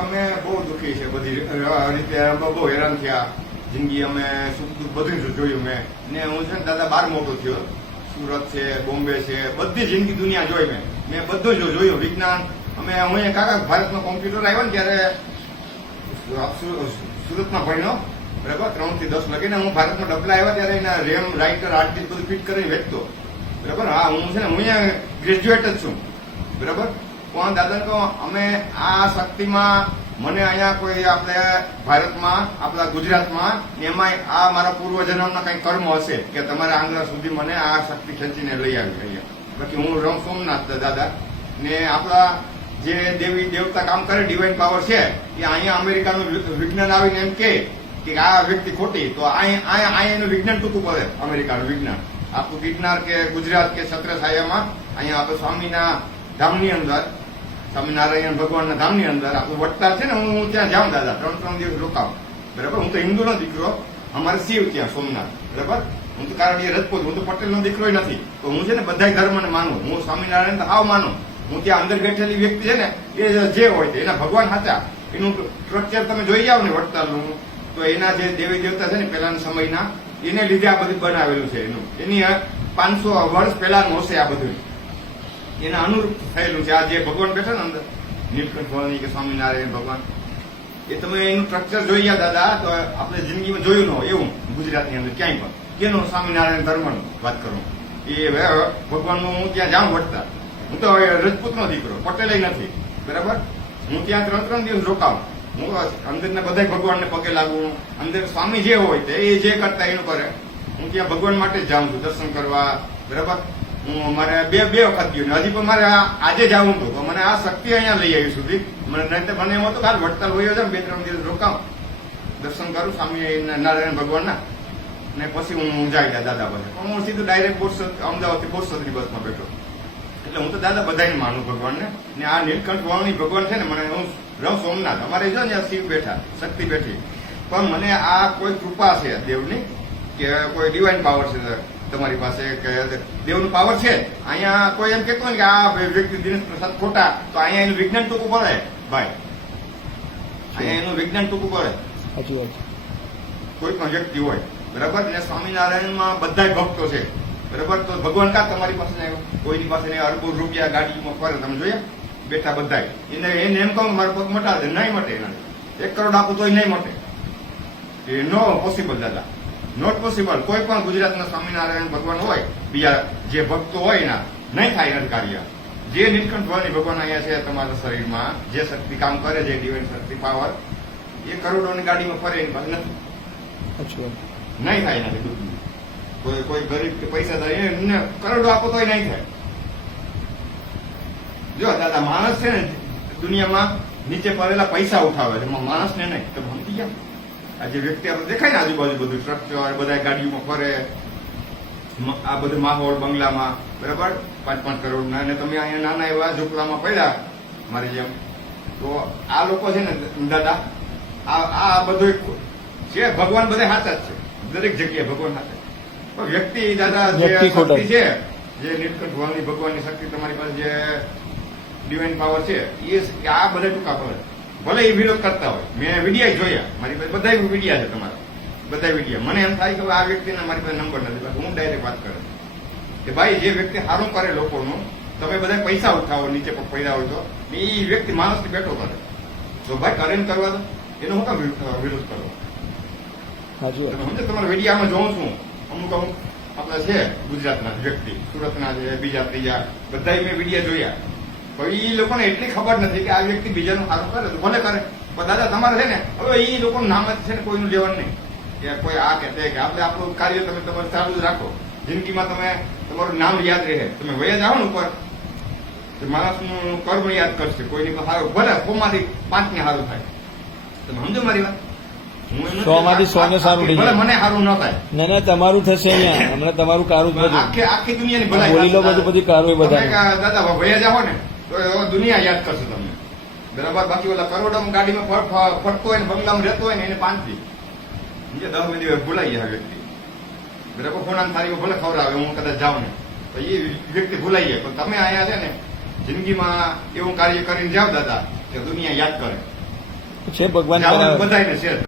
અમે બહુ દુઃખી છે બધી. રીતે બહુ હેરાન થયા. જિંદગી અમે સુખ દુઃખ બધું જોયું મેં. ને હું છે ને દાદા બાર મોટો થયો. સુરત છે, બોમ્બે છે, બધી જિંદગી દુનિયા જોઈ મેં. મેં બધું જ જોયું. વિજ્ઞાન. અમે, હું કાકા ભારતનો કોમ્પ્યુટર આવ્યો ને ત્યારે સુરતમાં ભણ્યો. બરાબર? ત્રણથી દસ લગીને હું ભારતમાં ડબલા આવ્યા ત્યારે એના રેમ રાઇટર આર્ટિસ્ટ બધું ફિટ કરીને વેચતો. બરાબર? હા, હું છે ને, હું ગ્રેજ્યુએટ જ છું. બરાબર? પણ દાદા તો અમે આ શક્તિમાં, મને અહીંયા કોઈ આપણે ભારતમાં, આપણા ગુજરાતમાં એમાંય આ મારા પૂર્વજન્મના કંઈ કર્મ હશે કે તમારા આંગળા સુધી મને આ શક્તિ ખેંચીને લઈ આવી અહીંયા. બાકી હું રમ સોમનાથ દાદા. ને આપણા જે દેવી દેવતા કામ કરે ડિવાઇન પાવર છે, એ અહીંયા અમેરિકાનું વિજ્ઞાન આવીને એમ કે કે આ વ્યક્તિ ખોટી, તો એનું વિજ્ઞાન ટૂંકું પડે, અમેરિકાનું વિજ્ઞાન. આપણું ગિરનાર કે ગુજરાત કે છત્રછાયામાં, અહીંયા આપણે સ્વામીના ધામની અંદર સ્વામિનારાયણ ભગવાનના ધામની અંદર આપણું વટતા છે ને, હું ત્યાં જાઉં દાદા, ત્રણ ત્રણ દિવસ રોકાઉં બરાબર? હું તો હિન્દુનો દીકરો, અમારે શિવ ત્યાં, સોમનાથ. બરાબર? હું તો કારણ એ રજપૂત, હું તો પટેલનો દીકરો નથી. તો હું છે ને બધા ધર્મને માનું. હું સ્વામિનારાયણ તો હાવ માનું. હું ત્યાં અંદર બેઠેલી વ્યક્તિ છે ને, એ જે હોય તે, એના ભગવાન હતા. એનું સ્ટ્રક્ચર તમે જોઈ જાવ ને વડતાલનું તો એના જે દેવી દેવતા છે ને, પહેલાના સમયના, એને લીધે આ બધું બનાવેલું છે એનું. એની પાંચસો વર્ષ પહેલાનું હશે આ બધું. એના અનુરૂપ થયેલું છે. આ જે ભગવાન બેઠા ને અંદર નીલકંઠ ભવાની કે સ્વામિનારાયણ ભગવાન, એ તમે એનું સ્ટ્રક્ચર જોઈ ગયા દાદા, તો આપણે જિંદગીમાં જોયું ન હોય એવું ગુજરાતની અંદર ક્યાંય પણ. કેનો સ્વામિનારાયણ ધર્મનો વાત કરું? એ ભગવાનનું હું ત્યાં જાઉં વટતા હું તો હવે રજપૂતનો દીકરો પટેલ નથી. બરાબર? હું ત્યાં ત્રણ ત્રણ દિવસ રોકાઉં હું અંદરના બધા ભગવાનને પગે લાગુ. અંદર સ્વામી જે હોય તે એ જે કરતા એનું કરે. હું ત્યાં ભગવાન માટે જ જાઉં છું, દર્શન કરવા. બરાબર? હું મારે બે બે વખત ગયું હજી પણ મારે આજે જવું હતું. તો મને આ શક્તિ અહીંયા લઈ આવી સુધી. મને મને એમ હતું કાલ વડતાલ હોય છે બે ત્રણ દિવસ રોકાઉં દર્શન કરું સ્વામી નારાયણ ભગવાનના. ને પછી હું જાય ગયા દાદા પાસે. પણ હું સીધું ડાયરેક્ટ બોરસદ અમદાવાદથી બોરસદની બસમાં બેઠો. એટલે હું તો દાદા બધાને માનું ભગવાનને. ને આ નીલકંઠ વાણી ભગવાન છે ને મને હું રહું સોમનાથ. અમારે જો ને શિવ બેઠા, શક્તિ બેઠી. પણ મને આ કોઈ કૃપા છે દેવની, કે કોઈ ડિવાઇન પાવર છે તમારી પાસે કે દેવનું પાવર છે. અહીંયા કોઈ એમ કહેતો ને કે આ વ્યક્તિ દિનેશ પ્રસાદ ખોટા તો અહીંયા એનું વિજ્ઞાન ટૂંકું પડે ભાઈ. અહીંયા એનું વિજ્ઞાન ટૂંકું પડે. સાચી વાત કોઈ પણ વ્યક્તિ હોય બરાબર? ને સ્વામિનારાયણમાં બધા ભક્તો છે. બરાબર? તો ભગવાન કા તમારી પાસે કોઈની પાસે નહીં અરબો રૂપિયા ગાડીમાં ફરે તમે જોઈએ બેઠા બધા એને એને એમ કહું મારો પગ મટાડે નહીં મટે એના એક કરોડ આપું તોય નહીં મટે. એ નો પોસિબલ દાદા. નોટ પોસિબલ કોઈ પણ ગુજરાતના સ્વામિનારાયણ ભગવાન હોય બીજા જે ભક્તો હોય એના નહીં થાય એના કાર્ય. જે નીલકંઠ ભવાની ભગવાન અહીંયા છે તમારા શરીરમાં જે શક્તિ કામ કરે છે ડિવાઇન શક્તિ પાવર એ કરોડોની ગાડીમાં ફરે એની પાસે નથી. નહીં થાય એનાથી દુઃખનું કોઈ કોઈ ગરીબ કે પૈસા થાય એમને કરોડો આપો તોય નહીં થાય. જો દાદા માણસ છે ને દુનિયામાં નીચે પડેલા પૈસા ઉઠાવે છે માણસને નહીં તમે સમજી ગયા આ જે વ્યક્તિ આપણે દેખાય ને આજુબાજુ બધું સ્ટ્રક્ચર બધા ગાડીઓમાં ફરે. આ બધું માહોલ બંગલામાં બરાબર? પાંચ પાંચ કરોડના. અને તમે અહીંયા નાના એવા ઝોપડામાં પડ્યા મારી જેમ તો આ લોકો છે ને દાદા આ આ બધું એક છે ભગવાન બધા હાથા જ છે. દરેક જગ્યાએ ભગવાન હાથે પણ વ્યક્તિ દાદા જે શક્તિ છે જે નીલકંઠ ભગવાનની ભગવાનની શક્તિ તમારી પાસે જે ડિવાઇન પાવર છે એ કે આ બધા ટૂંકા પડે. ભલે એ વિરોધ કરતા હોય. મેં વિડીયા જોયા. મારી પાસે બધા વિડીયા છે તમારા. બધા વિડીયા. મને એમ થાય કે આ વ્યક્તિના મારી પાસે નંબર નથી. હું ડાયરેક્ટ વાત કરું. કે ભાઈ જે વ્યક્તિ સારું કરે લોકોનું તમે બધા પૈસા ઉઠાવો નીચે પડ્યા હોય તો. એ વ્યક્તિ માણસથી બેઠો કરે. જો ભાઈ કરે કરવા દો. એનો હું કામ વિરોધ કરો? સમજે તમારા વિડીયામાં જોઉં છું. અમુક અમુક આપણા છે ગુજરાતના વ્યક્તિ. સુરતના છે બીજા ત્રીજા. બધા મેં વિડીયા જોયા. પણ એ લોકોને એટલી ખબર નથી કે આ વ્યક્તિ બીજાનું સારું કરે તો ભલે કરે. પણ દાદા તમારે છે ને હવે એ લોકોનું નામ જ છે ને કોઈનું લેવાનું નહીં. કે કોઈ આ કે તે કે આપણે આપણું કાર્ય તમે તમારું ચાલુ જ રાખો. જિંદગીમાં તમે તમારું નામ યાદ રહે. તમે વયા જાઓ ને ઉપર. માણસનું કર્મ યાદ કરશે. કોઈની પણ સારું ભલે સોમાંથી પાંચ ને સારું થાય. તમે સમજો મારી વાત? હું સો માંથી સો ને સારું થઈ મને સારું ન થાય. ના ના તમારું થશે અહીંયા. હમણાં તમારું કારું બધું. આખી આખી દુનિયાની ભલાઈ બોલી લો. બધું બધી કારું એ દાદા ભૈયા જાઓ ને. તો દુનિયા યાદ કરશે તમને બરાબર બાકી ઓલા કરોડોમાં ગાડીમાં ફર- ફર- ફરતો હોય ને બંગલામાં રહેતો હોય ને એને પાંચથી. બીજા દસ બે ભૂલાઈ ગયા વ્યક્તિ. બરાબર ફોનાની થાળીમાં ભલે ખવડાવે હું કદાચ જાઉં ને. તો એ વ્યક્તિ ભૂલાઈ જાય. પણ તમે અહીંયા છે ને જિંદગીમાં એવું કાર્ય કરીને જાઓ દાદા કે દુનિયા યાદ કરે. છે ભગવાન બધાને શેર